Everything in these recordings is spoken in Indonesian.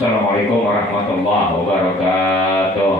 Assalamualaikum warahmatullahi wabarakatuh.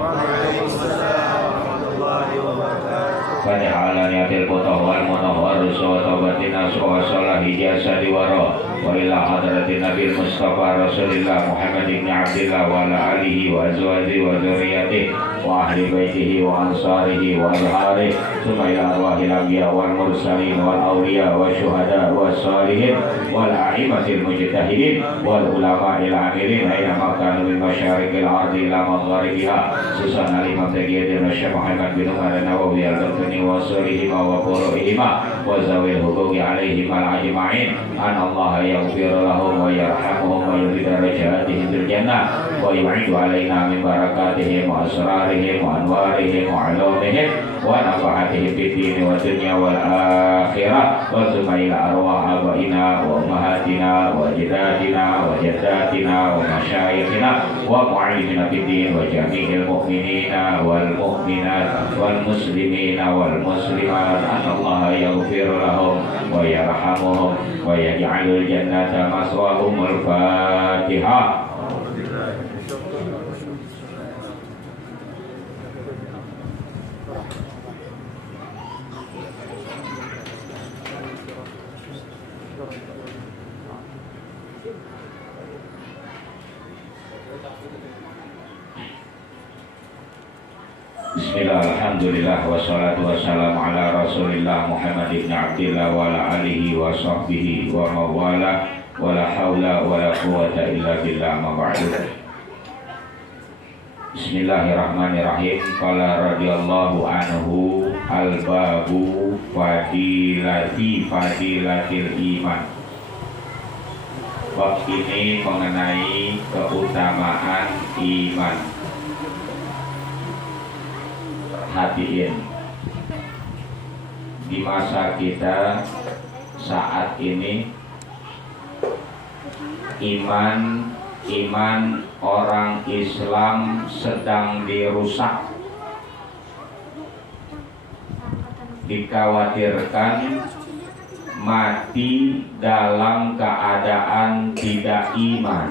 Fadhala niyatil putah wal munawwar wa taubatina wa salahi jasadi wa roh wa ila hadratin nabil mustafa rasulillah Muhammad ibn Abdillah wa ala alihi wa azwajihi wa dzurriyyatihi wa ahli baitihi wa ansarihi wa azharihi thumma ila arwahil anbiya wal mursalin wal awliya wa syuhada wa salihin wal a'immatil mujtahidin wal ulama ila amirin aina makanu min masyariqil ardi ila magharibiha susan alimam tayyidina Syekh Muhammad bin Umar an-Nawawi al-Qurtubi wa surihima wa furu'ihima wa zawil huquqi alaihim al-ajma'in an Allah yaghfir lahum wa yarhamuhum wa yudhil darajatihim fil jannah wa yu'idu alaina min barakatihim wa asrarihim wa anwarihim wa ulumihim wa nafahatihim fid din wa dunya wal akhirah wa sumaila arwah abaina wa ummahatina wa ajdadina wa jaddatina wa masyayikhina wa mu'allimina fid din wa jami'il mu'minina wal mu'minat wal muslimina wal muslimat an Allah yaghfir lahum wa yarhamuhum wa yaj'alul jannata maswahum. Al-Fatihah. Bismillah, alhamdulillah, wassalatu wassalamu ala rasulillah Muhammad ibn Abdillah wa ala alihi wa sahbihi wa mawala wa la hawla wa la quwata illa billah ma ba'du. Bismillahirrahmanirrahim. Qala radhiyallahu anhu al-babu fadilatil iman. Bab ini mengenai keutamaan iman. Hadirin, di masa kita saat ini iman orang Islam sedang dirusak. Dikhawatirkan mati dalam keadaan tidak iman.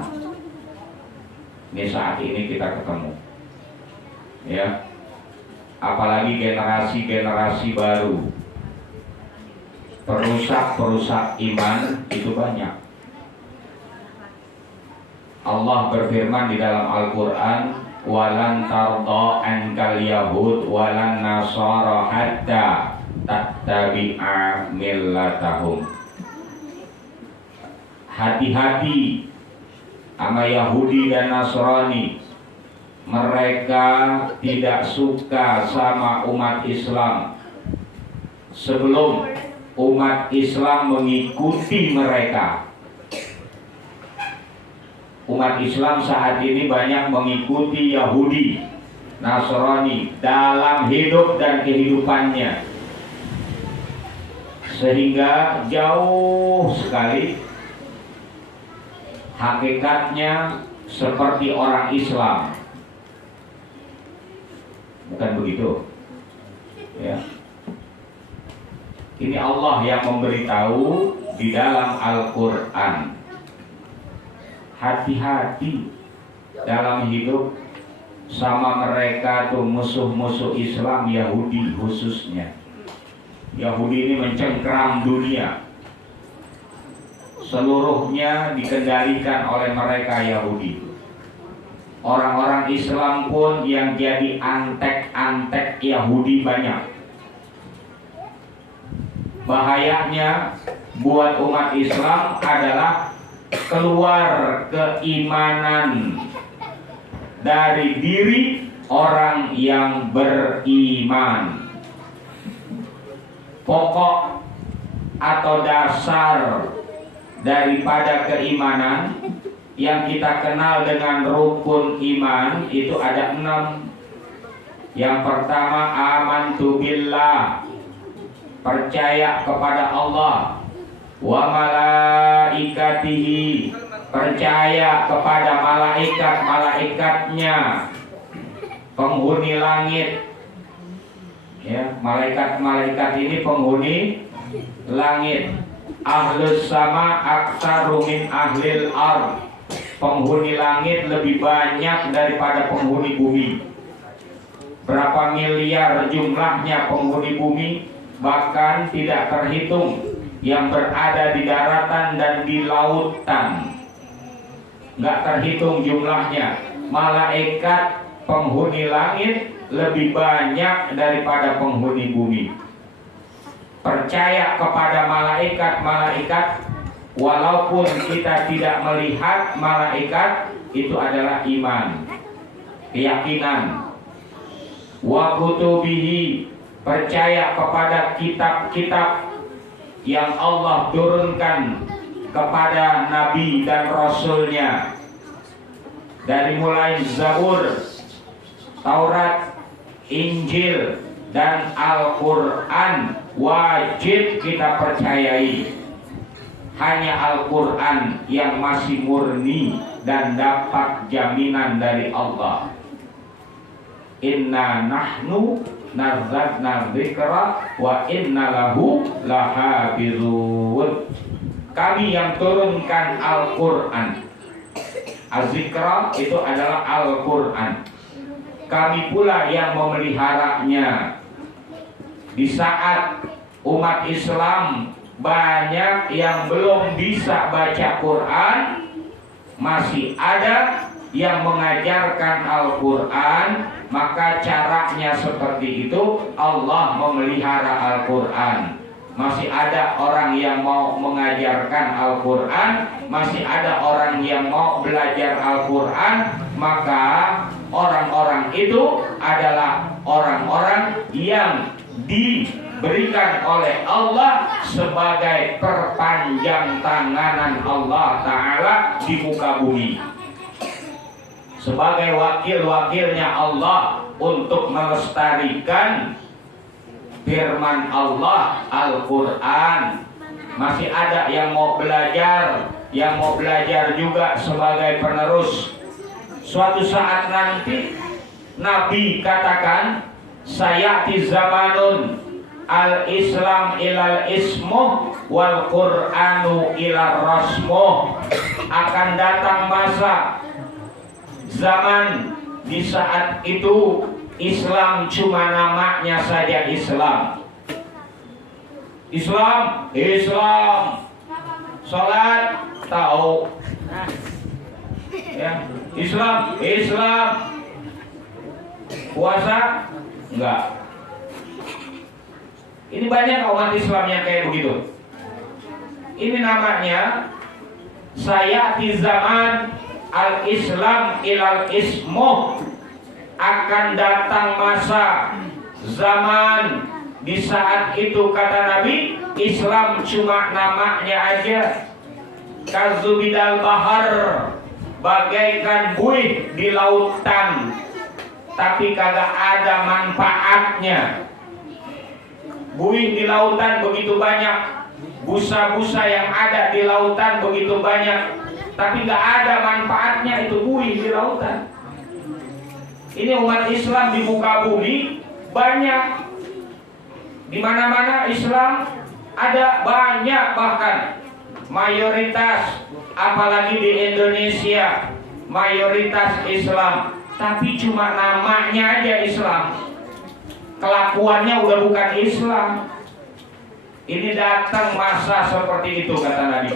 Ini saat ini kita ketemu, ya. Apalagi generasi-generasi baru, perusak iman itu banyak. Allah berfirman di dalam Al-Quran, walan tarda ankal yahud walan nasara hatta tattabi'a millatahum. Hati-hati sama Yahudi dan Nasrani. Mereka tidak suka sama umat Islam sebelum umat Islam mengikuti mereka. Umat Islam saat ini banyak mengikuti Yahudi, Nasrani dalam hidup dan kehidupannya, sehingga jauh sekali hakikatnya seperti orang Islam. Bukan begitu, ya. Ini Allah yang memberitahu di dalam Al-Quran. Hati-hati dalam hidup sama mereka tuh musuh-musuh Islam, Yahudi khususnya. Yahudi ini mencengkram dunia. Seluruhnya dikendalikan oleh mereka Yahudi. Orang-orang Islam pun yang jadi antek-antek Yahudi banyak. Bahayanya buat umat Islam adalah keluar keimanan dari diri orang yang beriman. Pokok atau dasar daripada keimanan yang kita kenal dengan rukun iman itu ada 6. Yang pertama, amantu billah, percaya kepada Allah, wa malaikatihi, percaya kepada malaikat-malaikatnya, penghuni langit. Ya, malaikat-malaikat ini penghuni langit. Ahlus sama aktsaru min ahlil ard, penghuni langit lebih banyak daripada penghuni bumi. Berapa miliar jumlahnya penghuni bumi, bahkan tidak terhitung yang berada di daratan dan di lautan. Nggak terhitung jumlahnya. Malaikat penghuni langit lebih banyak daripada penghuni bumi. Percaya kepada malaikat-malaikat walaupun kita tidak melihat malaikat, itu adalah iman, keyakinan. Wa kutubihi, percaya kepada kitab-kitab yang Allah turunkan kepada nabi dan rasulnya, dari mulai Zabur, Taurat, Injil, dan Al-Quran wajib kita percayai. Hanya Al-Quran yang masih murni dan dapat jaminan dari Allah. Inna nahnu nazzalna dzikra wa inna lahu lahafizun. Kami yang turunkan Al-Quran. Az-Zikra itu adalah Al-Quran. Kami pula yang memeliharanya. Di saat umat Islam banyak yang belum bisa baca Quran, masih ada yang mengajarkan Al-Quran, maka caranya seperti itu. Allah memelihara Al-Quran. Masih ada orang yang mau mengajarkan Al-Quran, masih ada orang yang mau belajar Al-Quran, maka orang-orang itu adalah orang-orang yang diberikan oleh Allah sebagai perpanjang tanganan Allah Ta'ala di muka bumi, sebagai wakil-wakilnya Allah untuk melestarikan firman Allah, Al-Quran. Masih ada yang mau belajar, juga sebagai penerus. Suatu saat nanti Nabi katakan, sayati zamanun al-Islam ilal ismuh wal Qur'anu ilal rasmuh. Akan datang masa zaman di saat itu Islam cuma namanya saja Islam. Islam, sholat tahu, ya. Islam, puasa enggak. Ini banyak umat Islam yang kayak begitu. Ini namanya sayati zaman al-Islam ilal ismuh. Akan datang masa zaman di saat itu, kata Nabi, Islam cuma namanya aja. Kazubidal bahar, bagaikan buih di lautan, tapi kagak ada manfaatnya. Buih di lautan begitu banyak, busa-busa yang ada di lautan begitu banyak, tapi gak ada manfaatnya itu buih di lautan. Ini umat Islam di muka bumi banyak, di mana-mana Islam ada banyak, bahkan mayoritas, apalagi di Indonesia mayoritas Islam, tapi cuma namanya aja Islam, kelakuannya udah bukan Islam. Ini datang masa seperti itu, kata Nabi.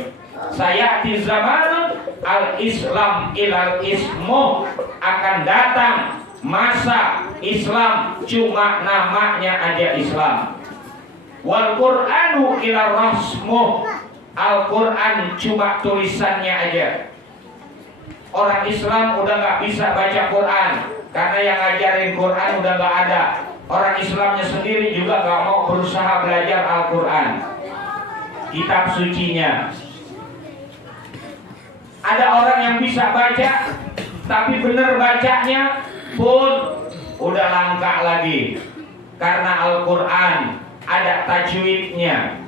Sayati zamanun al-Islam ilal ismuh. Akan datang masa Islam cuma namanya aja Islam. Wal Qur'anu ilal rasmuh. Al-Quran cuma tulisannya aja. Orang Islam udah gak bisa baca Quran karena yang ngajarin Quran udah gak ada. Orang Islamnya sendiri juga gak mau berusaha belajar Al-Quran, kitab sucinya. Ada orang yang bisa baca, tapi bener bacanya pun udah langka lagi. Karena Al-Quran ada tajwidnya.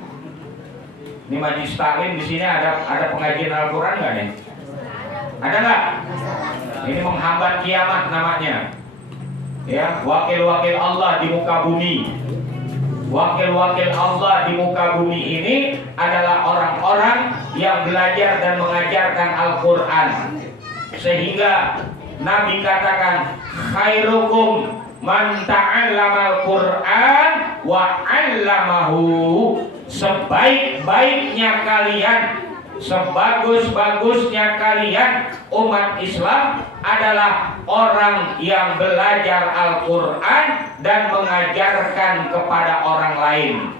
Ini Majlis Taklim di sini ada pengajian Al-Quran nggak nih? Ada nggak? Ini menghambat kiamat namanya. Ya, wakil-wakil Allah di muka bumi. Wakil-wakil Allah di muka bumi ini adalah orang-orang yang belajar dan mengajarkan Al-Quran. Sehingga Nabi katakan khairukum man ta'allamal Qur'an wa 'allamahu. Sebaik-baiknya kalian, sebagus-bagusnya kalian umat Islam adalah orang yang belajar Al-Quran dan mengajarkan kepada orang lain.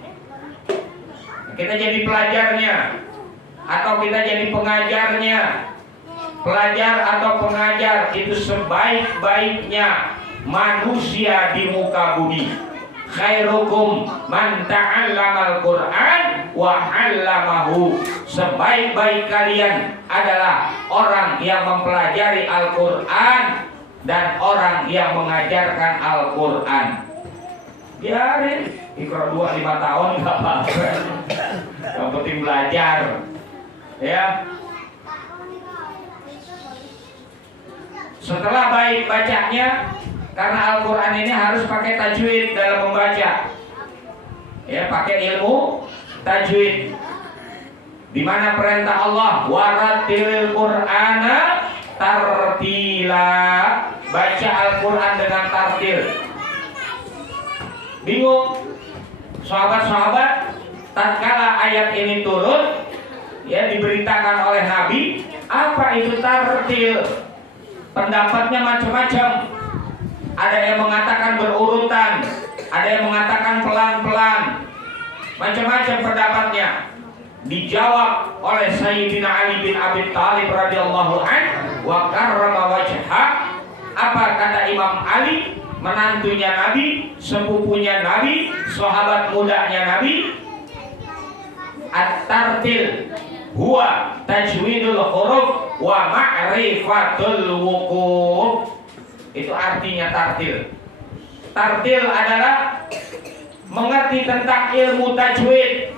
Kita jadi pelajarnya atau kita jadi pengajarnya. Pelajar atau pengajar itu sebaik-baiknya manusia di muka bumi. Khairukum man ta'allamal Qur'an wa 'allamahu. Sebaik-baik kalian adalah orang yang mempelajari Al-Qur'an dan orang yang mengajarkan Al-Qur'an. Biarin Iqra 2 5 tahun enggak apa-apa. Yang penting belajar. Ya. Setelah baik bacanya, karena Al-Quran ini harus pakai tajwid dalam membaca. Ya, pakai ilmu tajwid. Di mana perintah Allah, waratilil Qur'ana tartila. Baca Al-Quran dengan tartil. Bingung? Sahabat-sahabat, tatkala ayat ini turun, ya diberitakan oleh Nabi, apa itu tartil? Pendapatnya macam-macam. Ada yang mengatakan berurutan, ada yang mengatakan pelan-pelan, macam-macam pendapatnya. Dijawab oleh Sayyidina Ali bin Abi Thalib radhiyallahu anhu wa karrama wajhah. Apa kata Imam Ali, menantunya Nabi, sepupunya Nabi, sahabat mudanya Nabi? At-tartil huwa tajwidul huruf wa ma'rifatul wuquf. Itu artinya tartil. Tartil adalah mengerti tentang ilmu tajwid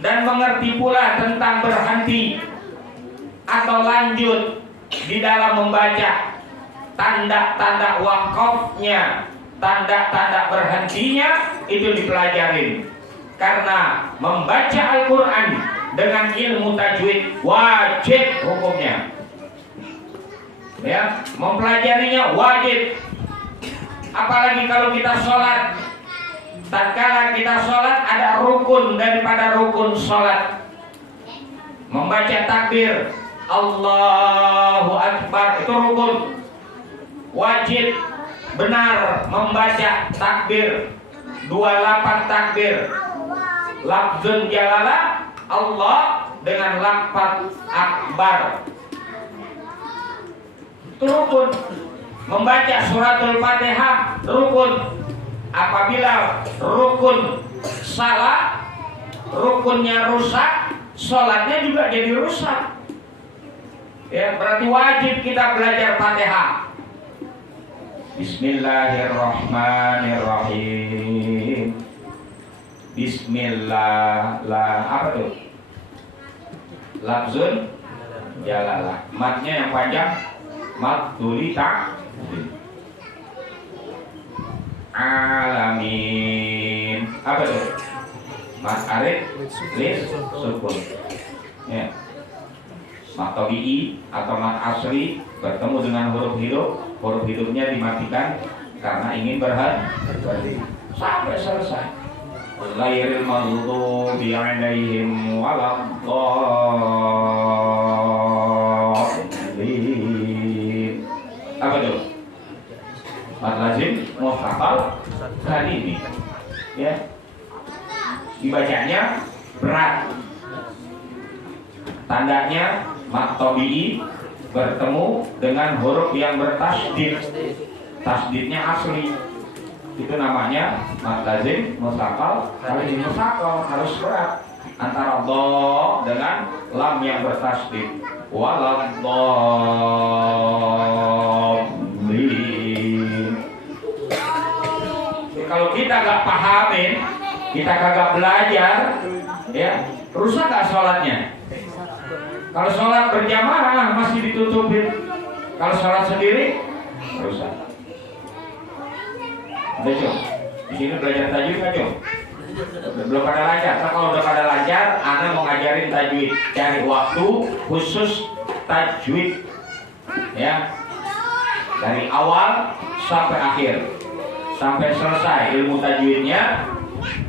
dan mengerti pula tentang berhenti atau lanjut di dalam membaca. Tanda-tanda wakafnya, tanda-tanda berhentinya itu dipelajarin. Karena membaca Al-Quran dengan ilmu tajwid wajib hukumnya. Ya, mempelajarinya wajib. Apalagi kalau kita sholat, tatkala kita sholat ada rukun daripada rukun sholat. Membaca takbir Allahu Akbar itu rukun. Wajib benar membaca takbir 28 takbir. Lafzun jalalah Allah dengan lafaz akbar. Rukun. Membaca suratul Fatihah rukun. Apabila rukun salah, rukunnya rusak, sholatnya juga jadi rusak. Ya, berarti wajib kita belajar Fatihah. Bismillahirrahmanirrahim. Bismillah apa tuh? Lafzun jalalah. Matnya yang panjang. Mat tuli tak alamin. Apa tuh? Mat arif lis sukun. Ya. Mat tabi'i atau mat asli bertemu dengan huruf hidup. Huruf hidupnya dimatikan karena ingin berhenti sampai selesai. Ghairil maghdubi 'alaihim waladdallin. Apa tuh? Mat lazim muhafal tadi ini. Ya. Dibacanya berat. Tandanya mat tabi'i bertemu dengan huruf yang bertasdid. Tasdidnya asli. Itu namanya mat lazim muhafal tadi muhafal harus berat. Antara do dengan lam yang bertasdid. Waladdallin. Kalau kita gak pahamin, kita kagak belajar, ya rusak gak sholatnya? Kalau sholat berjamaah masih ditutupin, kalau sholat sendiri rusak. Udah Jom, di sini belajar tajwid kan Jom? Belum pada lancar. Kalau udah pada lancar, Ana mau ngajarin tajwid. Cari waktu khusus tajwid ya, dari awal sampai akhir, sampai selesai ilmu tajwidnya,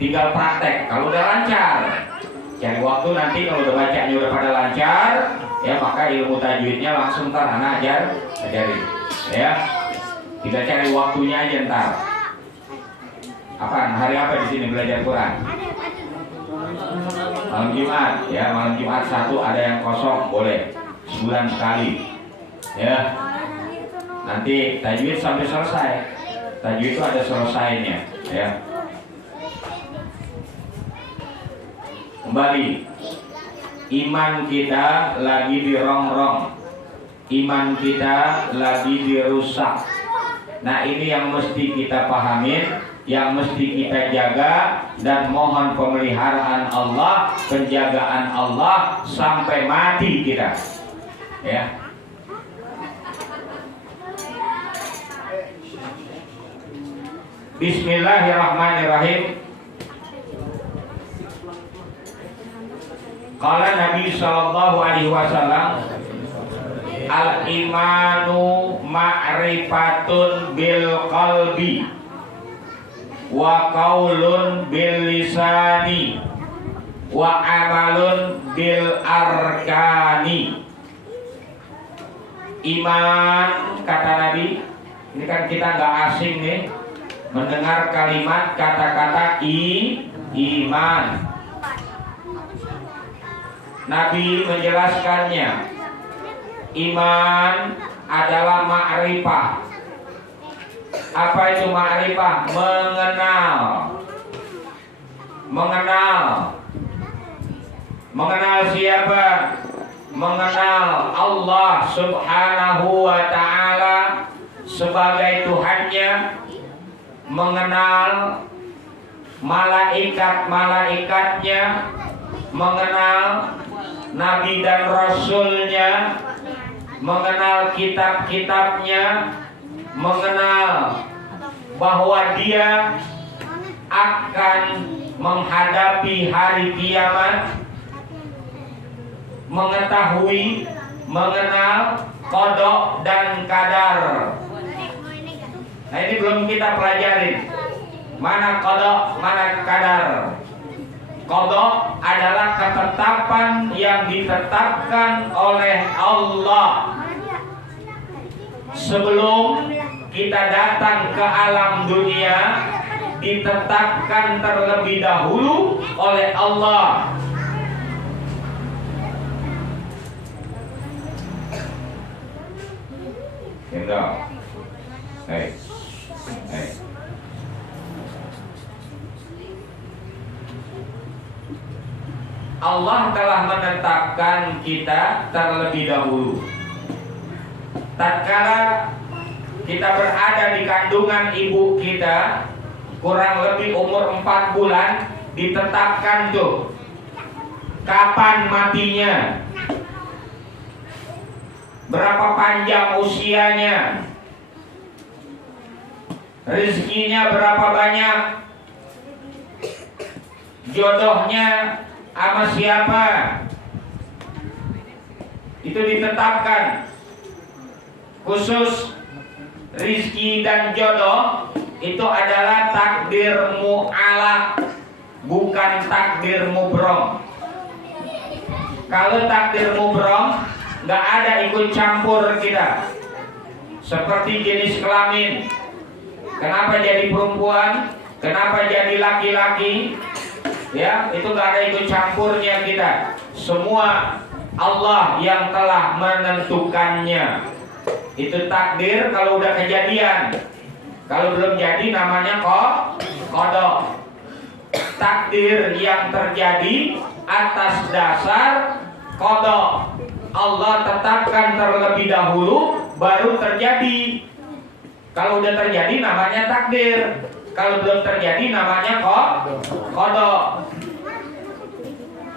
tinggal praktek. Kalau udah lancar, cari waktu nanti kalau udah bacanya udah pada lancar, ya maka ilmu tajwidnya langsung anak ajarin, ya. Tidak cari waktunya aja ntar. Apa hari apa di sini belajar Quran? Malam Jumat, ya malam Jumat 1 ada yang kosong boleh sebulan sekali, ya. Nanti tajwid sampai selesai. Tajwid itu ada selesainya, ya. Kembali, iman kita lagi dirongrong, iman kita lagi dirusak. Nah ini yang mesti kita pahamin, yang mesti kita jaga, dan mohon pemeliharaan Allah, penjagaan Allah sampai mati kita, ya. Bismillahirrahmanirrahim. Qala Nabi sallallahu alaihi wasallam, al-imanu ma'rifatun bil qalbi wa qaulun bil lisani wa amalun bil arkani. Iman, kata Nabi, ini kan kita nggak asing nih mendengar kalimat kata-kata iman. Nabi menjelaskannya, iman adalah ma'rifah. Apa itu ma'rifah? Mengenal siapa? Mengenal Allah subhanahu wa ta'ala sebagai Tuhannya, mengenal malaikat-malaikatnya, mengenal Nabi dan Rasulnya, mengenal kitab-kitabnya, mengenal bahwa dia akan menghadapi hari kiamat, mengetahui, mengenal qada dan qadar. Nah ini belum kita pelajarin, mana qada, mana qadar. Qada adalah ketetapan yang ditetapkan oleh Allah sebelum kita datang ke alam dunia, ditetapkan terlebih dahulu oleh Allah. Allah telah menetapkan kita terlebih dahulu. Tatkala kita berada di kandungan ibu kita, kurang lebih umur 4 bulan, ditetapkan tuh kapan matinya, berapa panjang usianya, rezekinya berapa banyak, jodohnya sama siapa, itu ditetapkan. Khusus rizki dan jodoh itu adalah takdir mu'alaq, bukan takdir mubrom. Kalau takdir mubrom nggak ada ikut campur kita, seperti jenis kelamin, kenapa jadi perempuan, kenapa jadi laki-laki, ya itu nggak ada ikut campurnya kita. Semua Allah yang telah menentukannya. Itu takdir kalau udah kejadian. Kalau belum jadi namanya qada. Takdir yang terjadi atas dasar qada. Allah tetapkan terlebih dahulu baru terjadi. Kalau udah terjadi namanya takdir. Kalau belum terjadi namanya qada.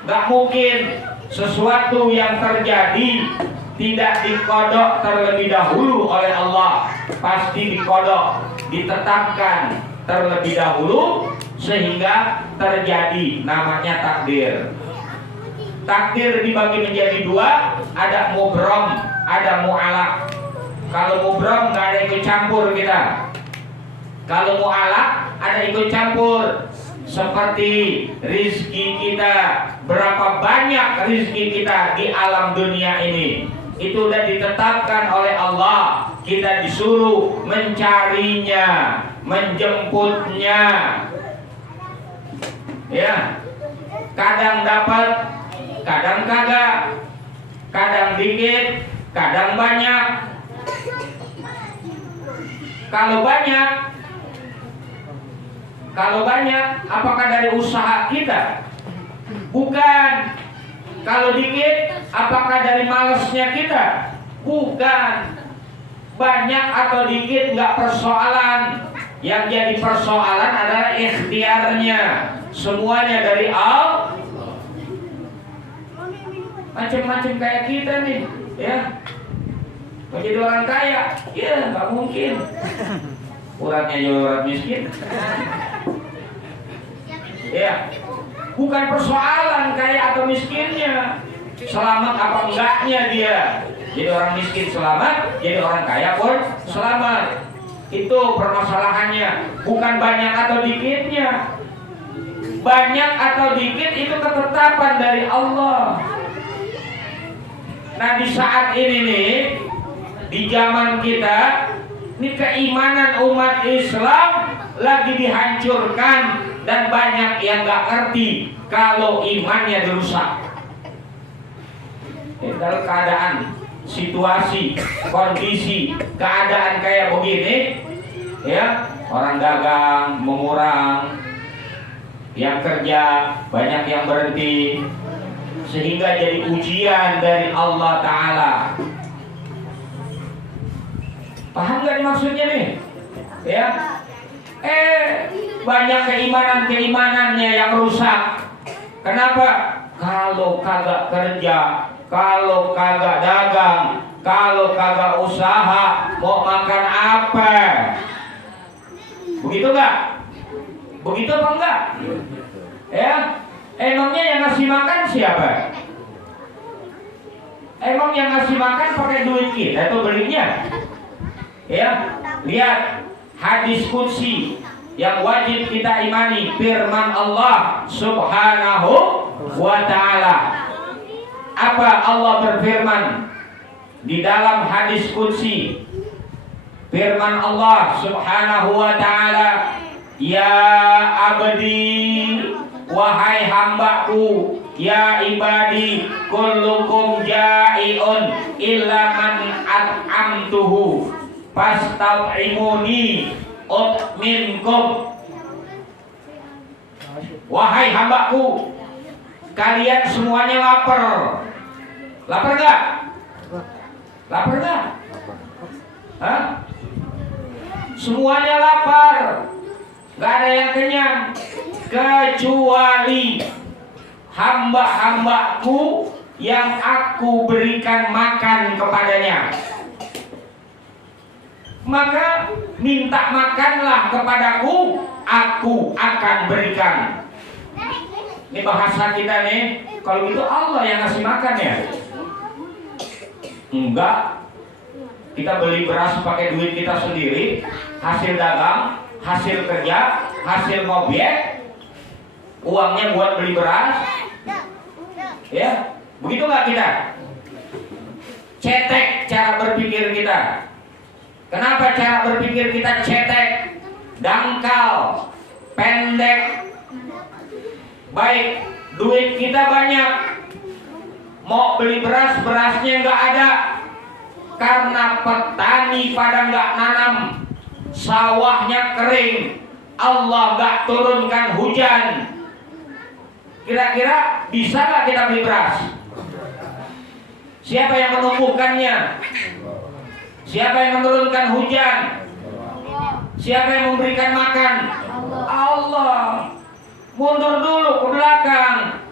Gak mungkin sesuatu yang terjadi tidak dikodok terlebih dahulu oleh Allah. Pasti dikodok, ditetapkan terlebih dahulu sehingga terjadi, namanya takdir. Takdir dibagi menjadi dua, ada mubrom, ada mu'alaq. Kalau mubrom nggak ada ikut campur kita. Kalau mu'alak ada ikut campur. Seperti rizki kita, berapa banyak rizki kita di alam dunia ini, itu sudah ditetapkan oleh Allah. Kita disuruh mencarinya, menjemputnya. Ya, kadang dapat, kadang kagak, kadang dikit, kadang banyak. Kalau banyak, apakah dari usaha kita? Bukan. Kalau dikit, apakah dari malesnya kita? Bukan. Banyak atau dikit nggak persoalan. Yang jadi persoalan adalah ikhtiarnya. Semuanya dari Allah. Macam-macam kayak kita nih, ya. Mau jadi orang kaya, ya nggak mungkin. Uratnya jadi orang miskin. Ya, bukan persoalan kaya atau miskinnya, selamat apa enggaknya dia. Jadi orang miskin selamat, jadi orang kaya pun selamat. Itu permasalahannya, bukan banyak atau dikitnya. Banyak atau dikit itu ketetapan dari Allah. Nah, di saat ini nih, di zaman kita, ini keimanan umat Islam lagi dihancurkan. Dan banyak yang gak ngerti kalau imannya dirusak. Dalam keadaan, situasi, kondisi, keadaan kayak begini, ya, orang dagang mengurang, yang kerja banyak yang berhenti, sehingga jadi ujian dari Allah Ta'ala. Paham gak maksudnya nih? Ya, banyak keimanannya yang rusak. Kenapa? Kalau kagak kerja, kalau kagak dagang, kalau kagak usaha, mau makan apa? Begitu nggak? Begitu apa enggak? Ya, emangnya yang ngasih makan siapa? Emang yang ngasih makan pakai duit kita atau belinya? Ya, lihat hadis qudsi yang wajib kita imani, firman Allah Subhanahu wa ta'ala. Apa Allah berfirman di dalam hadis qudsi? Firman Allah Subhanahu wa ta'ala, ya abdi, wahai hambaku, ya ibadi, kullukum ja'iun illa man at'amtuhu fastab'imuni minkum. Wahai hambaku, kalian semuanya lapar. Lapar gak? Lapar gak? Hah? Semuanya lapar, gak ada yang kenyang kecuali hamba-hambaku yang aku berikan makan kepadanya. Maka minta makanlah kepadaku, aku akan berikan. Ini bahasa kita nih. Kalau itu Allah yang ngasih makan ya? Enggak. Kita beli beras pakai duit kita sendiri, hasil dagang, hasil kerja, hasil ngobek, uangnya buat beli beras. Ya, begitu nggak kita? Cetek cara berpikir kita. Kenapa cara berpikir kita cetek, dangkal, pendek? Baik, duit kita banyak, mau beli beras, berasnya nggak ada, karena petani pada nggak nanam, sawahnya kering, Allah nggak turunkan hujan. Kira-kira bisa nggak kita beli beras? Siapa yang menumbuhkannya? Siapa yang menurunkan hujan? Siapa yang memberikan makan? Allah. Mundur dulu ke belakang.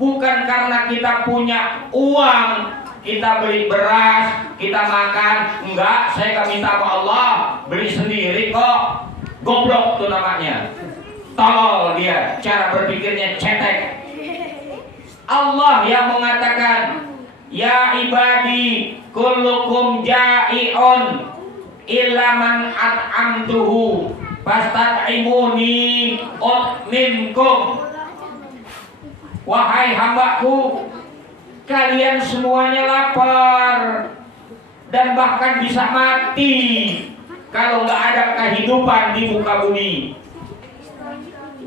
Bukan karena kita punya uang, kita beli beras, kita makan. Enggak, saya gak minta sama Allah, beli sendiri kok. Goblok tuh namanya. Tolol dia, cara berpikirnya cetek. Allah yang mengatakan, Ya ibadi kullukum ja'iun illa man at'amtuhu fastad'imuni ut'mimkum. Wahai hambaku, kalian semuanya lapar dan bahkan bisa mati kalau nggak ada kehidupan di muka bumi.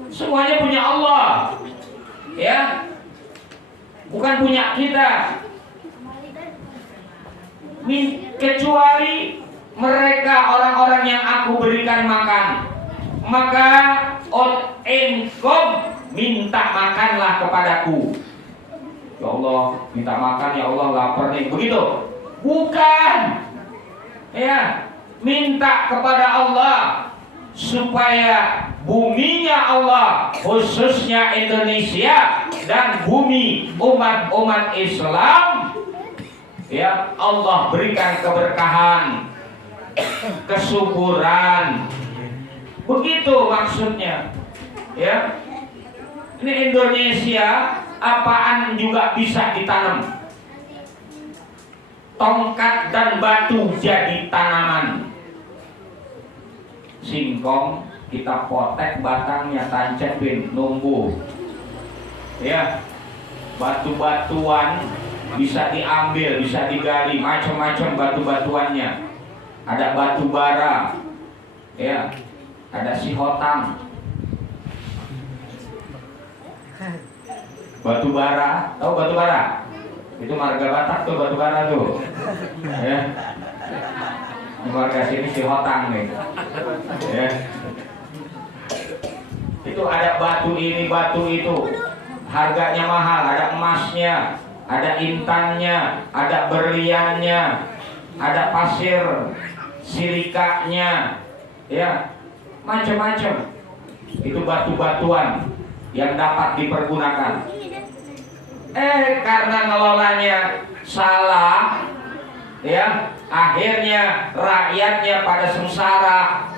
Semuanya punya Allah, ya, bukan punya kita. Kecuali mereka orang-orang yang aku berikan makan, maka ut'imkum, minta makanlah kepadaku. Ya Allah, minta makan, ya Allah lapar nih, begitu? Bukan, ya, minta kepada Allah supaya buminya Allah, khususnya Indonesia dan bumi umat-umat Islam, ya Allah berikan keberkahan, kesuburan. Begitu maksudnya, ya. Ini Indonesia apaan juga bisa ditanam. Tongkat dan batu jadi tanaman. Singkong kita potek batangnya, tancepin, numbuh. Ya, batu-batuan bisa diambil, bisa digali, macam-macam batu-batuannya. Ada batu bara, ya, ada sihotang. Batu bara, tahu batu bara? Itu marga Batak tuh, batu bara tuh. Ya. Marga sini sihotang nih. Ya. Itu ada batu ini, batu itu. Harganya mahal, ada emasnya, ada intannya, ada berliannya, ada pasir silikanya, ya, macam-macam. Itu batu-batuan yang dapat dipergunakan. Karena ngelolanya salah, ya, akhirnya rakyatnya pada sengsara,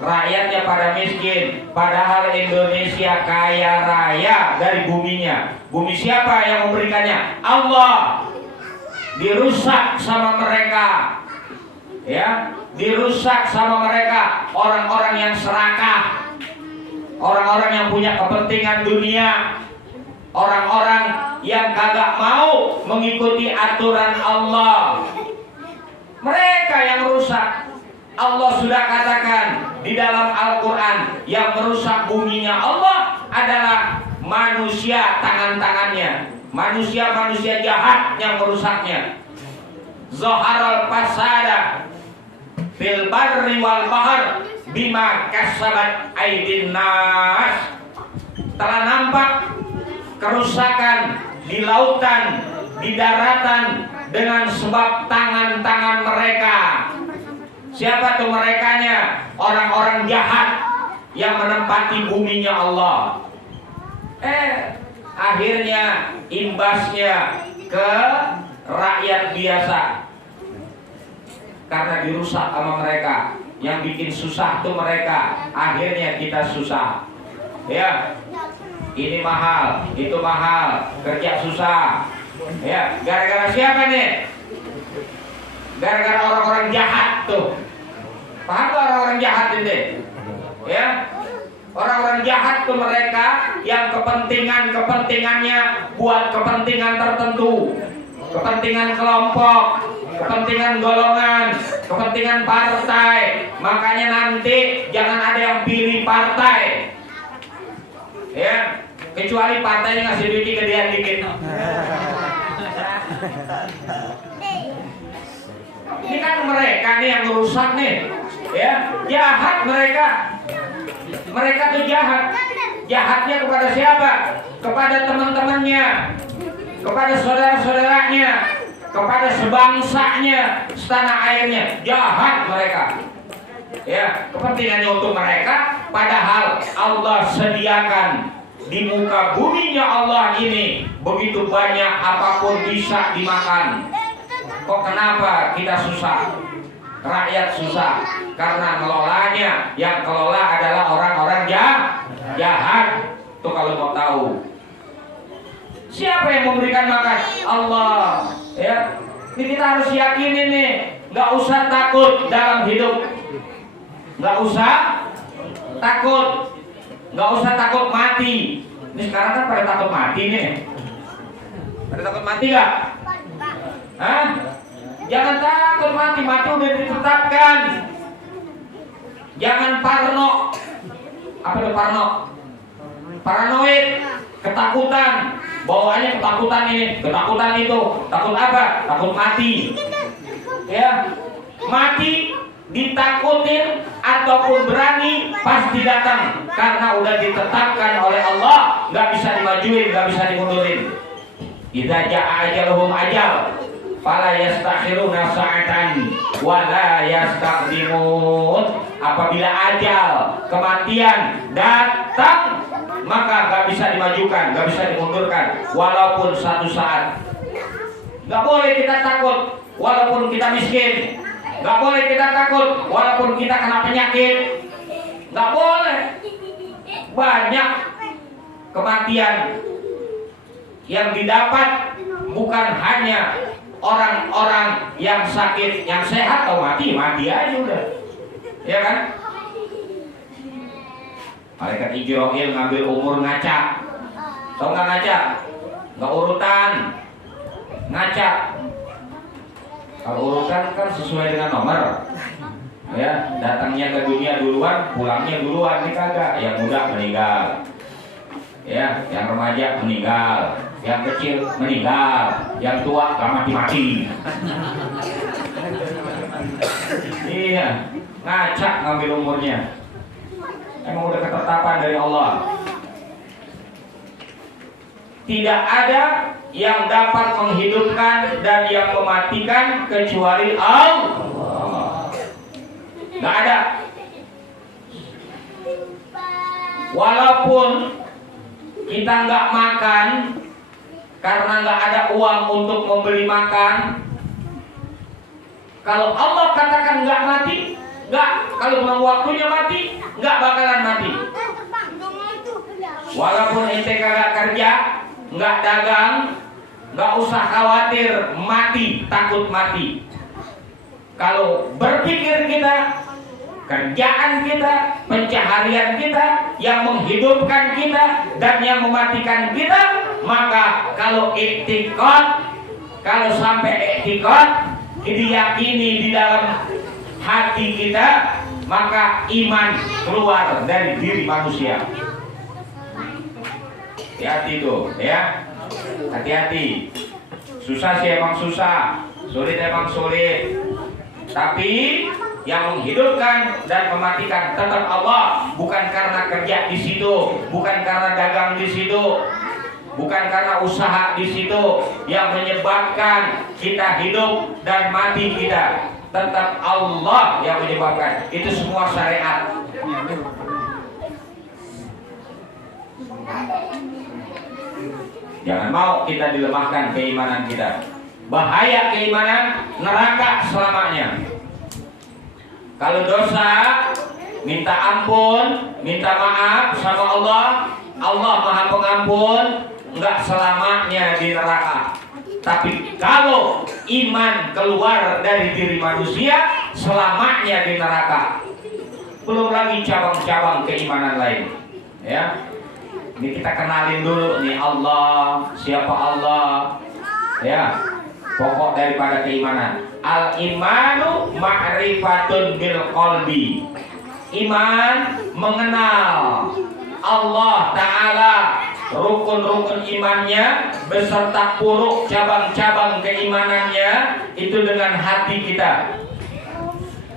rakyatnya pada miskin. Padahal Indonesia kaya raya dari buminya. Bumi siapa yang memberikannya? Allah. Dirusak sama mereka, ya, dirusak sama mereka. Orang-orang yang serakah, orang-orang yang punya kepentingan dunia, orang-orang yang kagak mau mengikuti aturan Allah. Mereka yang rusak. Allah sudah katakan di dalam Al-Quran, yang merusak buminya Allah adalah manusia, tangan-tangannya. Manusia-manusia jahat yang merusaknya. Zaharal fasada fil barri wal bahr bima kasabat aydin nas. Telah nampak kerusakan di lautan, di daratan dengan sebab tangan-tangan mereka. Siapa tuh merekanya? Orang-orang jahat yang menempati buminya Allah. Akhirnya imbasnya ke rakyat biasa karena dirusak sama mereka. Yang bikin susah tuh mereka, akhirnya kita susah. Ya, ini mahal, itu mahal, kerja susah. Ya, gara-gara siapa nih? Gara-gara orang-orang jahat tuh. Paham gak orang-orang jahat ini? Ya, orang-orang jahat tuh mereka yang kepentingannya buat kepentingan tertentu, kepentingan kelompok, kepentingan golongan, kepentingan partai. Makanya nanti jangan ada yang pilih partai, ya, kecuali partainya ngasih duit gedean dikit. Ini kan mereka nih yang merusak nih, ya, jahat mereka. Mereka tuh jahat. Jahatnya kepada siapa? Kepada teman-temannya, kepada saudara-saudaranya, kepada sebangsanya, setanah airnya. Jahat mereka. Ya, kepentingannya untuk mereka. Padahal Allah sediakan di muka buminya Allah ini begitu banyak, apapun bisa dimakan. Kok kenapa kita susah? Rakyat susah karena ngelolanya. Yang kelola adalah orang-orang jahat. Tuh kalau mau tahu, siapa yang memberikan makan? Allah. Ya, ini kita harus yakin ini, nggak usah takut dalam hidup, nggak usah takut mati. Ini sekarang kan pada takut mati nih, pada takut mati nggak? Hah? Jangan takut mati, mati udah ditetapkan. Jangan parno. Apa itu parno? Paranoid, ketakutan. Bawaannya ketakutan ini, ketakutan itu. Takut apa? Takut mati. Ya, mati ditakutin ataupun berani pasti datang, karena udah ditetapkan oleh Allah, nggak bisa dimajuin, nggak bisa dimundurin. Idza jaa ajaluhum ajal fala yastakhiruna sa'atan wa la yastaqdimun. Apabila ajal kematian datang, maka gak bisa dimajukan, gak bisa dimundurkan, walaupun satu saat. Gak boleh kita takut walaupun kita miskin, gak boleh kita takut walaupun kita kena penyakit, gak boleh. Banyak kematian yang didapat bukan hanya orang-orang yang sakit, yang sehat atau mati aja udah, ya kan? Malaikat Jibril ngambil umur ngaca, tau nggak ngaca? Nggak urutan, ngaca. Kalau urutan kan sesuai dengan nomor, ya, datangnya ke dunia duluan, pulangnya duluan. Ini kagak, yang muda meninggal, ya, yang remaja meninggal, yang kecil meninggal, yang tua gak mati-mati. Iya, ngacak ngambil umurnya. Emang udah ketetapan dari Allah. Tidak ada yang dapat menghidupkan dan yang mematikan kecuali Allah. Gak ada. Walaupun kita nggak makan karena nggak ada uang untuk membeli makan, kalau Allah katakan nggak mati, nggak, kalau memang waktunya mati, nggak bakalan mati. Walaupun ente kagak kerja, nggak dagang, nggak usah khawatir mati, takut mati. Kalau berpikir kita, kerjaan kita, pencaharian kita, yang menghidupkan kita dan yang mematikan kita, maka kalau i'tiqad, kalau sampai i'tiqad, diyakini di dalam hati kita, maka iman keluar dari diri manusia. Hati-hati tuh, ya, hati-hati. Susah sih emang susah, sulit emang sulit. Tapi yang menghidupkan dan mematikan tetap Allah, bukan karena kerja di situ, bukan karena dagang di situ, bukan karena usaha di situ yang menyebabkan kita hidup dan mati kita. Tetap Allah yang menyebabkan. Itu semua syariat. Jangan mau kita dilemahkan keimanan kita. Bahaya keimanan, neraka selamanya. Kalau dosa, minta ampun, minta maaf sama Allah, Allah Maha Pengampun, enggak selamanya di neraka. Tapi kalau iman keluar dari diri manusia, selamanya di neraka. Belum lagi cabang-cabang keimanan lain. Ya, ini kita kenalin dulu nih Allah, siapa Allah. Ya, pokok daripada keimanan. Al-imanu ma'rifatun bil qalbi. Iman mengenal Allah Ta'ala, rukun-rukun imannya beserta puruk cabang-cabang keimanannya itu dengan hati kita.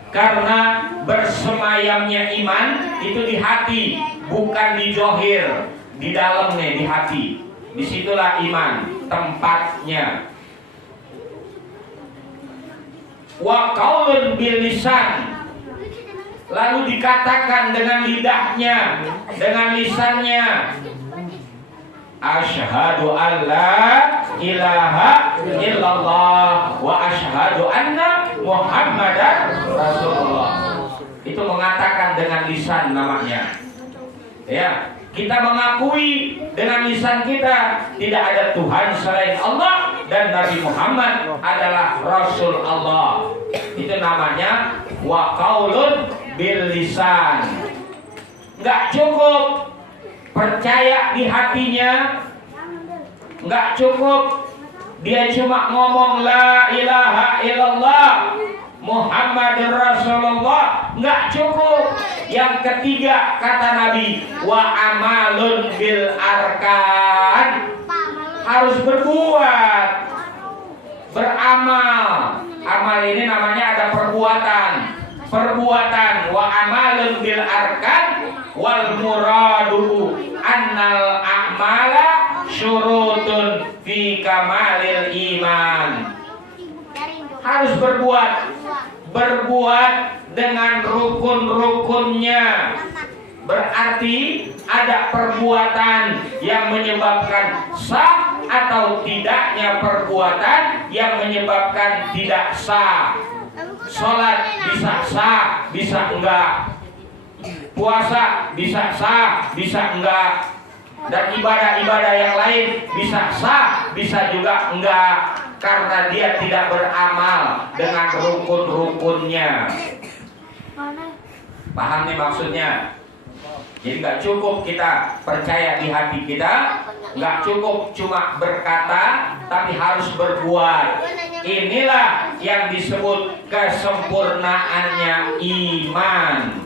Karena bersemayamnya iman itu di hati, bukan di zohir, di dalam nih, di hati. Disitulah iman tempatnya. Wa qaulun bil lisan, lalu dikatakan dengan lidahnya, dengan lisannya, asyhadu an la ilaha illallah wa asyhadu anna muhammadan rasulullah. Itu mengatakan dengan lisan namanya. Ya, kita mengakui dengan lisan kita tidak ada Tuhan selain Allah dan Nabi Muhammad adalah Rasul Allah. Itu namanya wa qaulun bil lisan. Nggak cukup percaya di hatinya, nggak cukup dia cuma ngomong la ilaha illallah Muhammadur Rasulullah, nggak cukup. Yang ketiga kata Nabi wa amalun bil arkan, harus berbuat, beramal. Amal ini namanya ada perbuatan wa amalun bil arkan wal muradu annal a'mala syurutun fi kamalil iman. Harus berbuat dengan rukun-rukunnya. Berarti ada perbuatan yang menyebabkan sah atau tidaknya perbuatan yang menyebabkan tidak sah. Sholat bisa sah, bisa enggak. Puasa bisa sah, bisa enggak. Dan ibadah-ibadah yang lain bisa sah, bisa juga enggak, karena dia tidak beramal dengan rukun-rukunnya. Paham nih maksudnya? Jadi nggak cukup kita percaya di hati kita, nggak cukup cuma berkata, tapi harus berbuat. Inilah yang disebut kesempurnaannya iman.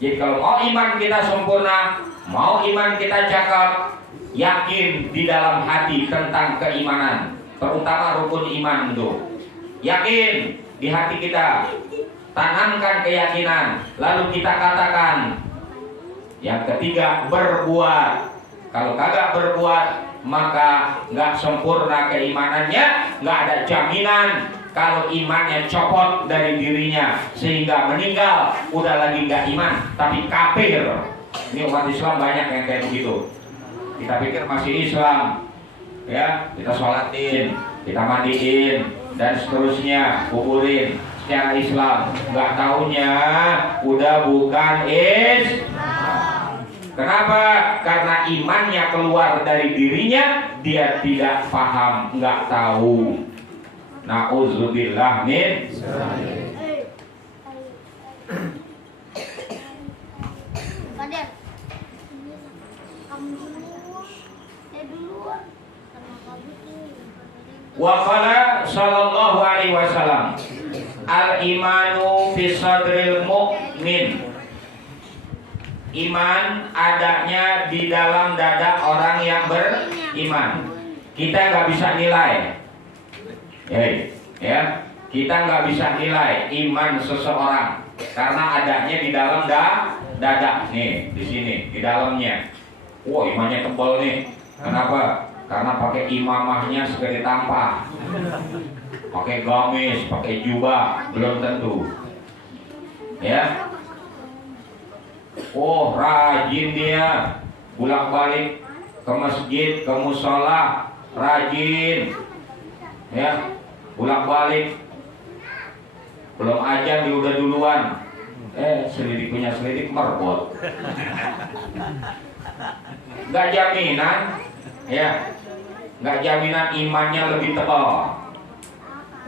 Jadi kalau mau iman kita sempurna, mau iman kita cakep, yakin di dalam hati tentang keimanan, terutama rukun iman itu. Yakin di hati kita, tanamkan keyakinan, lalu kita katakan. Yang ketiga, berbuat. Kalau kagak berbuat, maka nggak sempurna keimanannya, nggak ada jaminan kalau imannya copot dari dirinya sehingga meninggal udah lagi nggak iman tapi kafir. Ini umat Islam banyak yang kayak begitu. Kita pikir masih Islam, ya kita sholatin, kita mandiin dan seterusnya, kuburin secara Islam. Nggak taunya udah bukan Islam. Kenapa? Karena imannya keluar dari dirinya, dia tidak paham, nggak tahu. Na'udzubillah min. Wa qala sallallahu alaihi wasallam, al-imanu fi sadril mu'min. Iman adanya di dalam dada orang yang beriman. Kita nggak bisa nilai, ya, kita nggak bisa nilai iman seseorang karena adanya di dalam dada. Nih, di sini, di dalamnya. Wah, imannya tebal nih. Kenapa? Karena pakai imamahnya segede tampah, pakai gamis, pakai jubah, belum tentu. Ya. Oh, rajin dia, bolak-balik ke masjid, ke musola, rajin, ya, bolak-balik. Belum aja dia udah duluan. Selidik punya selidik merbot. Nggak jaminan, ya, nggak jaminan imannya lebih tebal.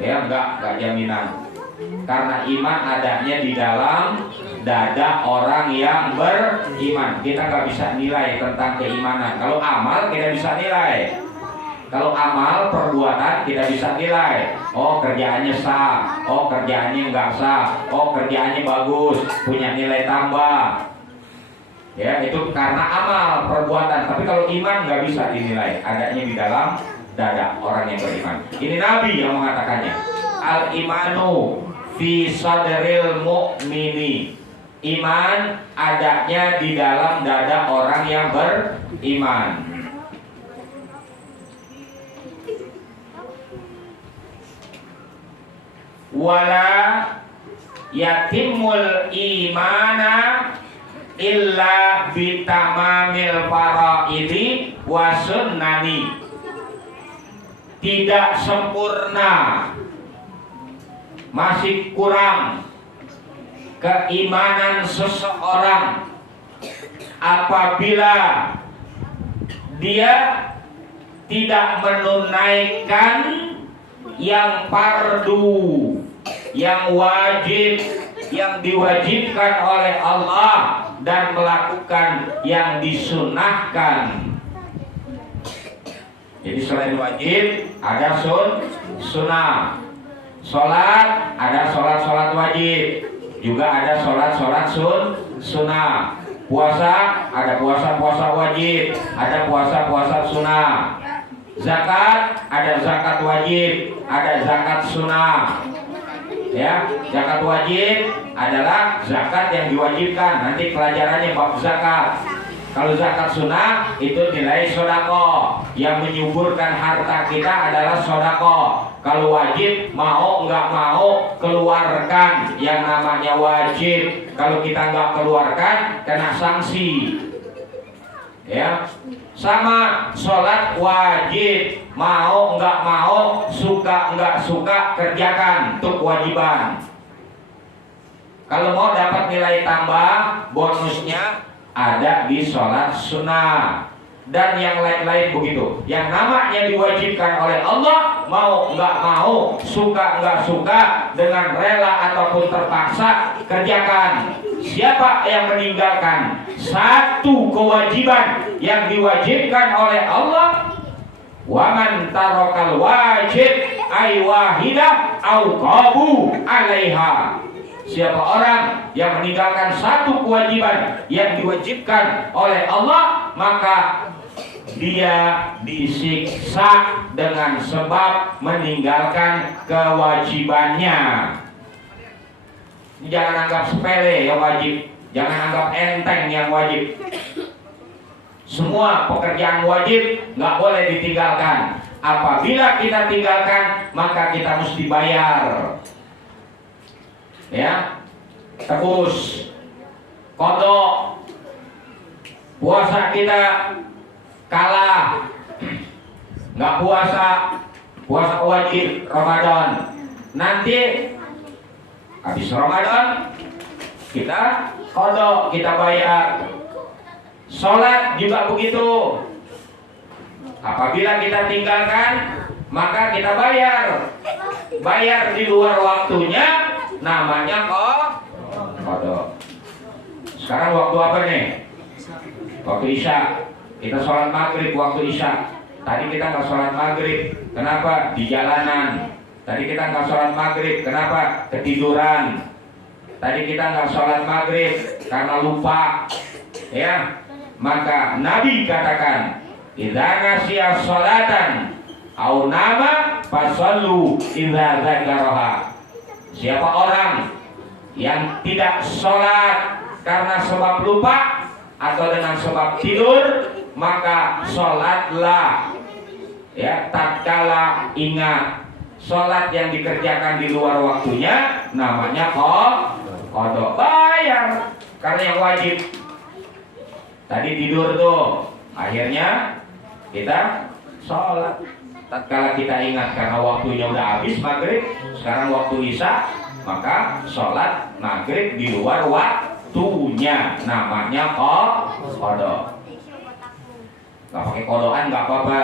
Ya, nggak jaminan. Karena iman adanya di dalam dada orang yang beriman. Kita nggak bisa nilai tentang keimanan. Kalau amal kita bisa nilai. Kalau amal perbuatan kita bisa nilai. Oh, kerjaannya sah. Oh, kerjaannya nggak sah. Oh, kerjaannya bagus, punya nilai tambah. Ya, itu karena amal perbuatan. Tapi kalau iman nggak bisa dinilai. Adanya di dalam dada orang yang beriman. Ini Nabi yang mengatakannya. Al-imanu fi sadril mu'mini. Iman adanya di dalam dada orang yang beriman. Wala yatimul imana illa bitamamil faraidi wa sunnani. Tidak sempurna, masih kurang keimanan seseorang apabila dia tidak menunaikan yang fardu, yang wajib, yang diwajibkan oleh Allah, dan melakukan yang disunahkan. Jadi selain wajib ada sunnah. Sholat ada sholat wajib, juga ada sholat sunnah. Puasa ada puasa wajib, ada puasa sunnah. Zakat ada zakat wajib, ada zakat sunnah. Ya, zakat wajib adalah zakat yang diwajibkan. Nanti pelajarannya bab zakat. Kalau zakat sunnah itu nilai sodako, yang menyuburkan harta kita adalah sodako. Kalau wajib mau nggak mau keluarkan yang namanya wajib. Kalau kita nggak keluarkan kena sanksi. Ya, sama sholat wajib, mau nggak mau, suka nggak suka kerjakan untuk kewajiban. Kalau mau dapat nilai tambah, bonusnya ada di sholat sunnah dan yang lain-lain begitu. Yang namanya diwajibkan oleh Allah, mau nggak mau, suka nggak suka, dengan rela ataupun terpaksa kerjakan. Siapa yang meninggalkan satu kewajiban yang diwajibkan oleh Allah, waman tarokal wajib ay wahidah au qabu alaiha. Siapa orang yang meninggalkan satu kewajiban yang diwajibkan oleh Allah, maka dia disiksa dengan sebab meninggalkan kewajibannya. Jangan anggap sepele yang wajib, jangan anggap enteng yang wajib. Semua pekerjaan wajib nggak boleh ditinggalkan. Apabila kita tinggalkan, maka kita mesti bayar. Ya, tebus, kodok. Puasa kita kalah, nggak puasa wajib Ramadan. Nanti habis Ramadan kita kodok, kita bayar. Sholat juga begitu. Apabila kita tinggalkan, maka kita bayar. Bayar di luar waktunya, namanya kodok. Sekarang waktu apa nih? Waktu Isya. Kita sholat maghrib waktu Isya. Tadi kita nggak sholat maghrib. Kenapa? Di jalanan. Tadi kita nggak sholat maghrib. Kenapa? Ketiduran. Tadi kita nggak sholat maghrib karena lupa. Ya, maka Nabi katakan, idza nasiya sholatan au nama fasallu idza dzakaraha. Siapa orang yang tidak sholat karena sebab lupa atau dengan sebab tidur, maka sholatlah ya tatkala ingat. Sholat yang dikerjakan di luar waktunya namanya qada, bayar karena yang wajib. Tadi tidur tuh, akhirnya kita sholat. Tatkala kita ingat karena waktunya udah habis maghrib, sekarang waktu Isya, maka sholat maghrib di luar waktunya namanya qada. Gak pakai kodoan gak apa-apa.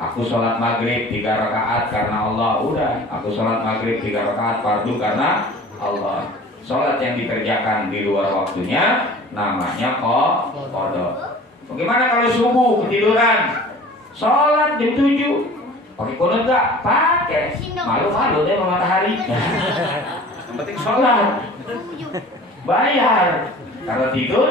Aku sholat maghrib 3 rakaat karena Allah, udah. Aku sholat maghrib 3 rakaat fardu karena Allah. Sholat yang dikerjakan di luar waktunya namanya qada. Bagaimana kalau subuh ketiduran? Sholat jam 7 pakai qunut gak? Pakai. Malu-malu deh sama matahari. Yang penting sholat, bayar. Kalau tidur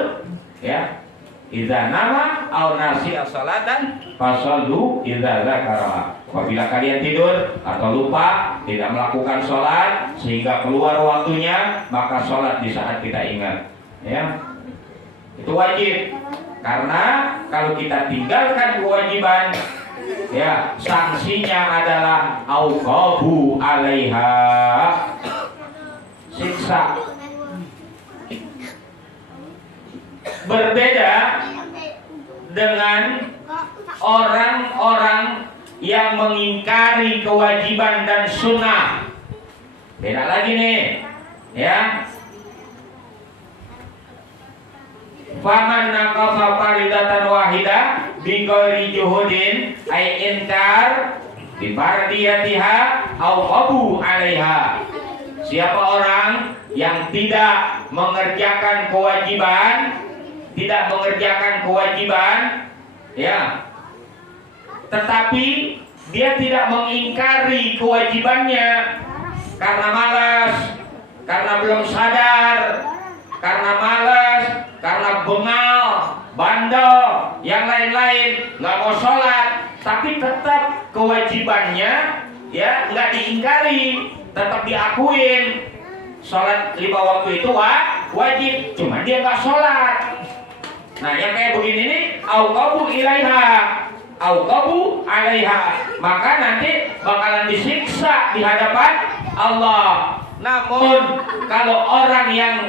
ya, idza nama au nasiya salatan fasallu idza dzakara. Apabila kalian tidur atau lupa tidak melakukan sholat sehingga keluar waktunya, maka sholat di saat kita ingat. Ya, itu wajib. Karena kalau kita tinggalkan kewajiban, ya sanksinya adalah auqabu alaiha, siksa. Berbeda dengan orang-orang yang mengingkari kewajiban dan sunnah. Beda lagi nih, ya. Faman naqasa faridatan wahidah bi ghairi juhudin ay inkar bi fardiyatiha au qabu 'alaiha. Siapa orang yang tidak mengerjakan kewajiban, ya, tetapi dia tidak mengingkari kewajibannya karena malas, karena belum sadar, karena malas, karena bengal, bandel, yang lain-lain, nggak mau sholat, tapi tetap kewajibannya ya nggak diingkari, tetap diakuin. Sholat 5 waktu itu wajib, cuma dia nggak sholat. Nah, yang kayak begini nih, auqabu ilaiha, auqabu alaiha, maka nanti bakalan disiksa di hadapan Allah. Namun kalau orang yang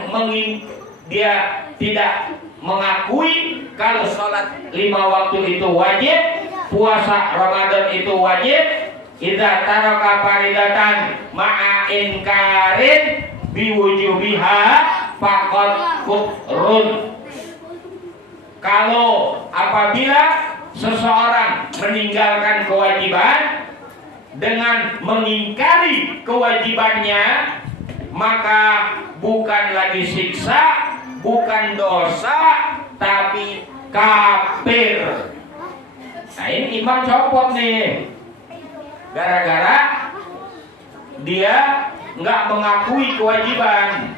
dia tidak mengakui kalau sholat 5 waktu itu wajib, puasa Ramadan itu wajib, idza taraka faridatan ma'a inkarin biwujubiha faqad kufrun. Kalau apabila seseorang meninggalkan kewajiban dengan mengingkari kewajibannya, maka bukan lagi siksa, bukan dosa, tapi kafir. Nah, ini iman copot nih, gara-gara dia nggak mengakui kewajiban.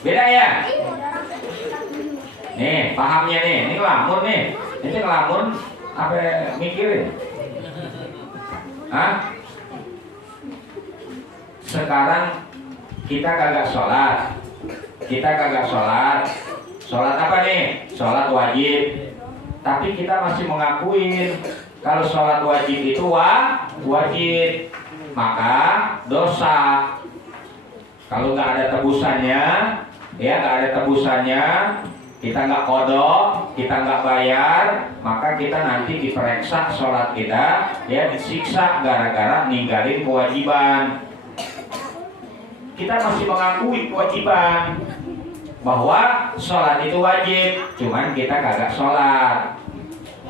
Beda ya? Nih, pahamnya nih, ini ngelamun nih. Ini ngelamun apa mikirin? Hah? Sekarang kita kagak sholat. Sholat apa nih? Sholat wajib. Tapi kita masih mengakuin kalau sholat wajib itu wajib, maka dosa. Kalau nggak ada tebusannya, kita nggak kodok, kita nggak bayar, maka kita nanti diperiksa sholat kita, ya disiksa gara-gara ninggalin kewajiban. Kita masih mengakui kewajiban bahwa sholat itu wajib, cuman kita kagak sholat,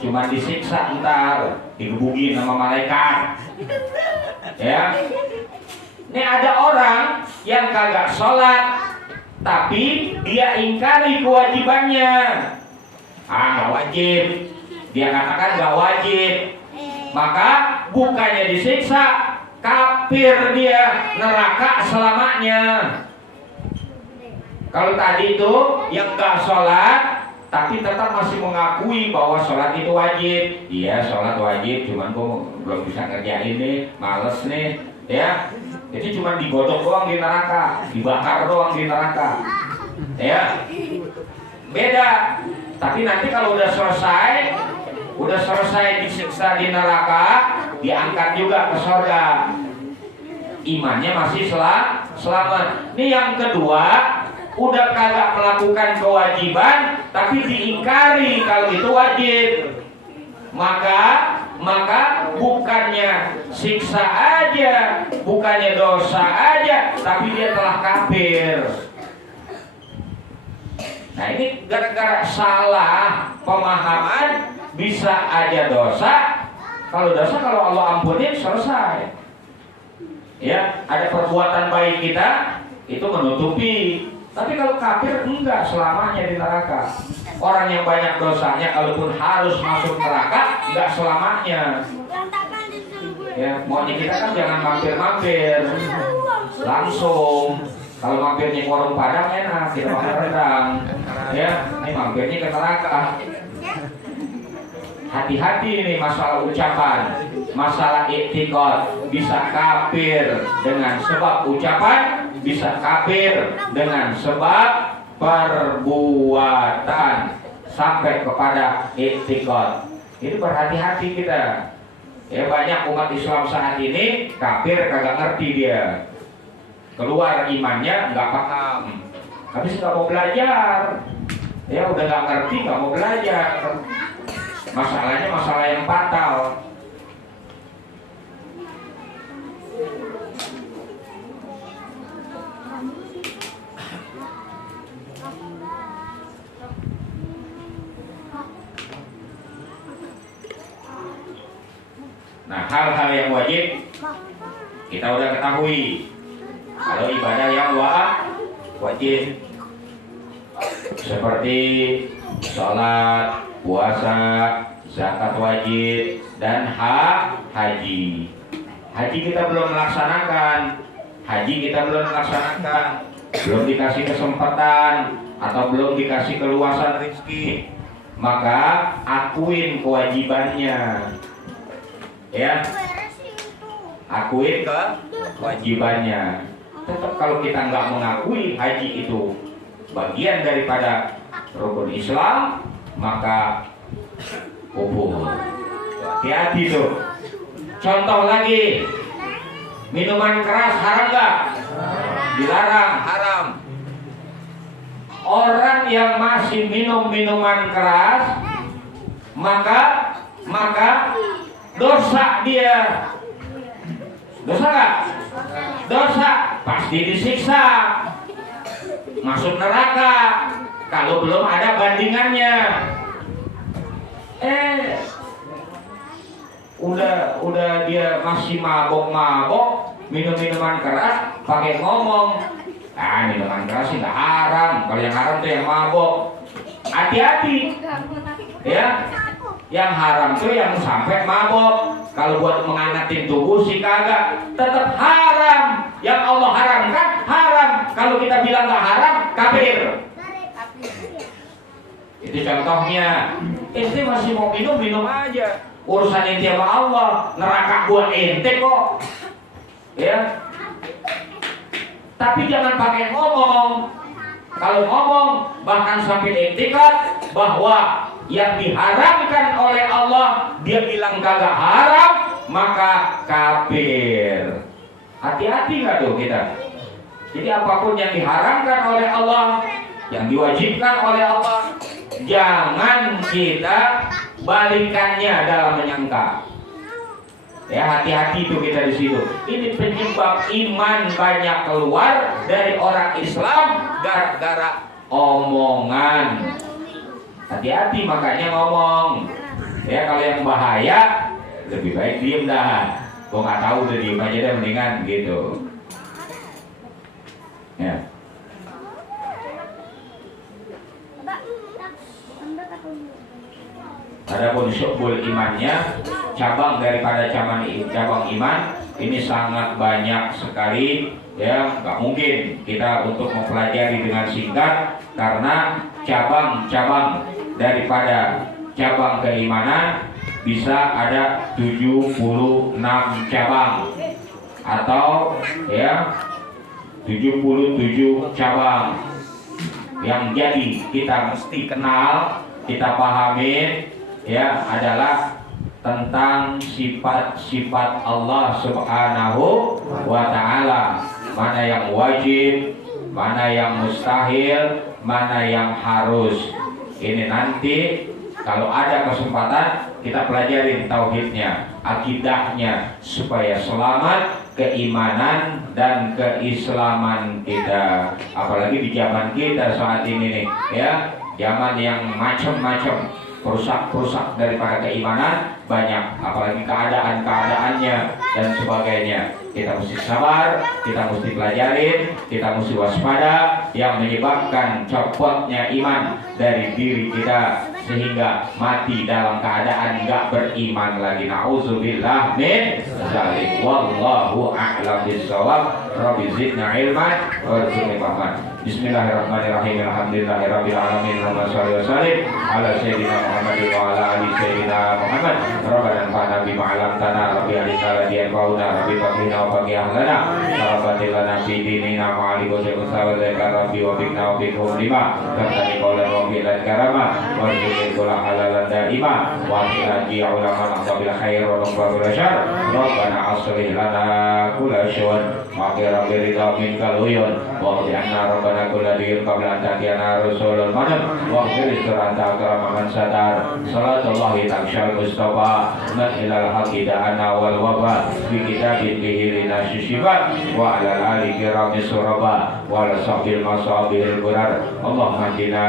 cuman disiksa ntar, digebukin sama malaikat. Ya, ini ada orang yang kagak sholat, tapi dia ingkari kewajibannya. Nggak wajib. Dia katakan nggak wajib. Maka bukannya disiksa, kafir dia, neraka selamanya. Kalau tadi itu yang nggak sholat, tapi tetap masih mengakui bahwa sholat itu wajib. Iya, sholat wajib, cuman gue belum bisa ngerjain nih, males nih. Ya, itu cuma digodok doang di neraka, dibakar doang di neraka. Ya, beda. Tapi nanti kalau udah selesai disiksa di neraka, diangkat juga ke surga. Imannya masih selamat. Ini yang kedua, udah kagak melakukan kewajiban, tapi diingkari kalau itu wajib. Maka bukannya siksa aja, bukannya dosa aja, tapi dia telah kafir. Nah, ini gara-gara salah pemahaman bisa aja dosa. Kalau dosa, kalau Allah ampunin selesai. Ya, ada perbuatan baik kita itu menutupi. Tapi kalau kafir enggak, selamanya di neraka. Orang yang banyak dosanya kalaupun harus masuk neraka, enggak selamanya. Ya, maunya kita kan jangan mampir-mampir, langsung. Kalau mampirnya ke warung Padang enak, kita makan rendang. Ya, ini mampirnya ke neraka. Hati-hati nih masalah ucapan, masalah i'tiqad, bisa kafir dengan sebab ucapan, bisa kafir dengan sebab perbuatan sampai kepada i'tiqad. Itu berhati-hati kita. Ya, banyak umat Islam saat ini kafir kagak ngerti dia. Keluar imannya nggak paham. Habis nggak mau belajar. Ya udah nggak ngerti, nggak mau belajar. Masalahnya masalah yang fatal. Nah, hal-hal yang wajib kita udah ketahui. Kalau ibadah yang wajib seperti sholat, puasa, zakat wajib, dan haji. Haji kita belum melaksanakan, belum dikasih kesempatan atau belum dikasih keluasan rezeki, maka akuin kewajibannya, ya, akuin kewajibannya. Tetap kalau kita nggak mengakui haji itu bagian daripada rukun Islam, maka kubur. Hati-hati tuh. Contoh lagi, minuman keras haram nggak? Dilarang, haram. Orang yang masih minum minuman keras, maka dosa dia. Dosa nggak? Dosa, pasti disiksa, masuk neraka kalau belum ada bandingannya. Udah dia masih mabok minum minuman keras, pakai ngomong, minuman keras sih nggak haram. Kalau yang haram tuh yang mabok. Hati-hati, ya. Yang haram tuh yang sampai mabok. Kalau buat menganatin tubuh sih kagak, tetap haram. Yang Allah haramkan haram. Kalau kita bilang nggak haram, kafir. Itu contohnya. Ente masih mau minum aja. Urusan ente sama Allah, neraka buat ente kok. Ya. Tapi jangan pakai ngomong. Kalau ngomong bahkan sampai etikat bahwa yang diharamkan oleh Allah dia bilang kagak haram, maka kafir. Hati-hati nggak tuh kita? Jadi apapun yang diharamkan oleh Allah, yang diwajibkan oleh Allah, jangan kita balikannya dalam menyangka. Ya, hati-hati itu kita di situ. Ini penyebab iman banyak keluar dari orang Islam gara-gara omongan. Hati-hati makanya ngomong. Ya, kalau yang bahaya lebih baik diem dah. Gua nggak tahu udah diem aja deh, mendingan gitu. Ya. Adapun syu'bul imannya, cabang daripada cabang iman ini sangat banyak sekali, ya. Nggak mungkin kita untuk mempelajari dengan singkat karena cabang-cabang daripada cabang keimanan bisa ada 76 cabang atau ya 77 cabang yang jadi kita mesti kenal, kita pahamin, ya, adalah tentang sifat-sifat Allah Subhanahu wa Ta'ala. Mana yang wajib, mana yang mustahil, mana yang harus. Ini nanti kalau ada kesempatan kita pelajarin tauhidnya, akidahnya, supaya selamat keimanan dan keislaman kita. Apalagi di zaman kita saat ini nih, ya, zaman yang macam-macam, perusak daripada keimanan banyak, apalagi keadaannya dan sebagainya. Kita mesti sabar, kita mesti pelajarin, kita mesti waspada yang menyebabkan copotnya iman dari diri kita sehingga mati dalam keadaan nggak beriman lagi. Nauzubillah min dzalik. Wallahu a'lam bishawab. Rabbi zidna ilman warzuqna fahman. Bismillahirrahmanirrahim. Alhamdulillahirabbil alamin. Allahumma shalli wa sallim ala sayyidina Muhammad wa ala ali sayyidina Muhammad. Rabbana anfa'na bima 'allamtana, rabbi arina ladhiyan fauna, rabbi faqihna wa faqih ahlana, rabbi lana fi dinina ma'ali wa wa zakar rabbi wa bikna wa bikum lima, kami qawlan wa fi'lan karama, warzuqni kula halalan daima, wa akhiraji ulama aqbil khair wa naqbil syarr. Rabbana aslih lana kulla syai'in wa akhirna bi ridha minkal uyun, wa anna rabbana lana kulla dir qabla an ta'tiyana rasulul manam wa khir istiranta akramaman satar salatullahi takshal mustafa man ilal haqi da'ana wal wafa bi kitabin bihi lina syishibat wa ala ali kirami suraba wa ala sahbil masabihil burar Allahumma hdina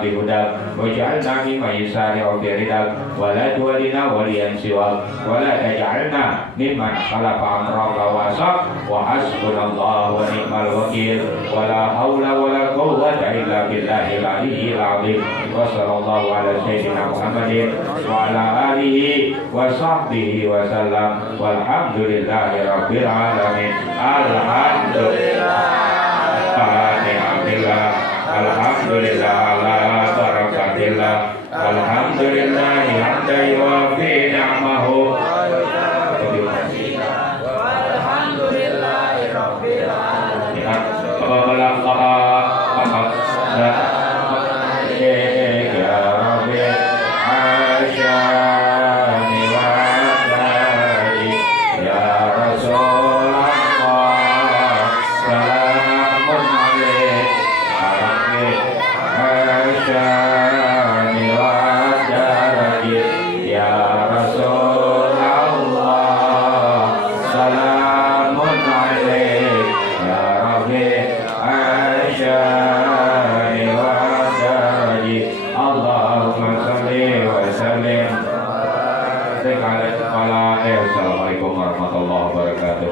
bihudak wa ja'alna mimman yusari'u biridak wa la tuwalina waliyan siwak wa la taj'alna mimman khalafa amraka wa asab wa hasbunallahu wa ni'mal wakil wa la hawla wa la quwwata illa billahil aliyyil azim wa sallallahu ala sayyidina Muhammadin wa ala alihi wa sahbihi wa sallam walhamdulillahi rabbil alamin alhamdulillah alhamdulillah alhamdulillah ala barakatillah alhamdulillah hamdan yuwafi ni'amahu walhamdulillahi rabbil alamin Assalamualaikum warahmatullahi wabarakatuh.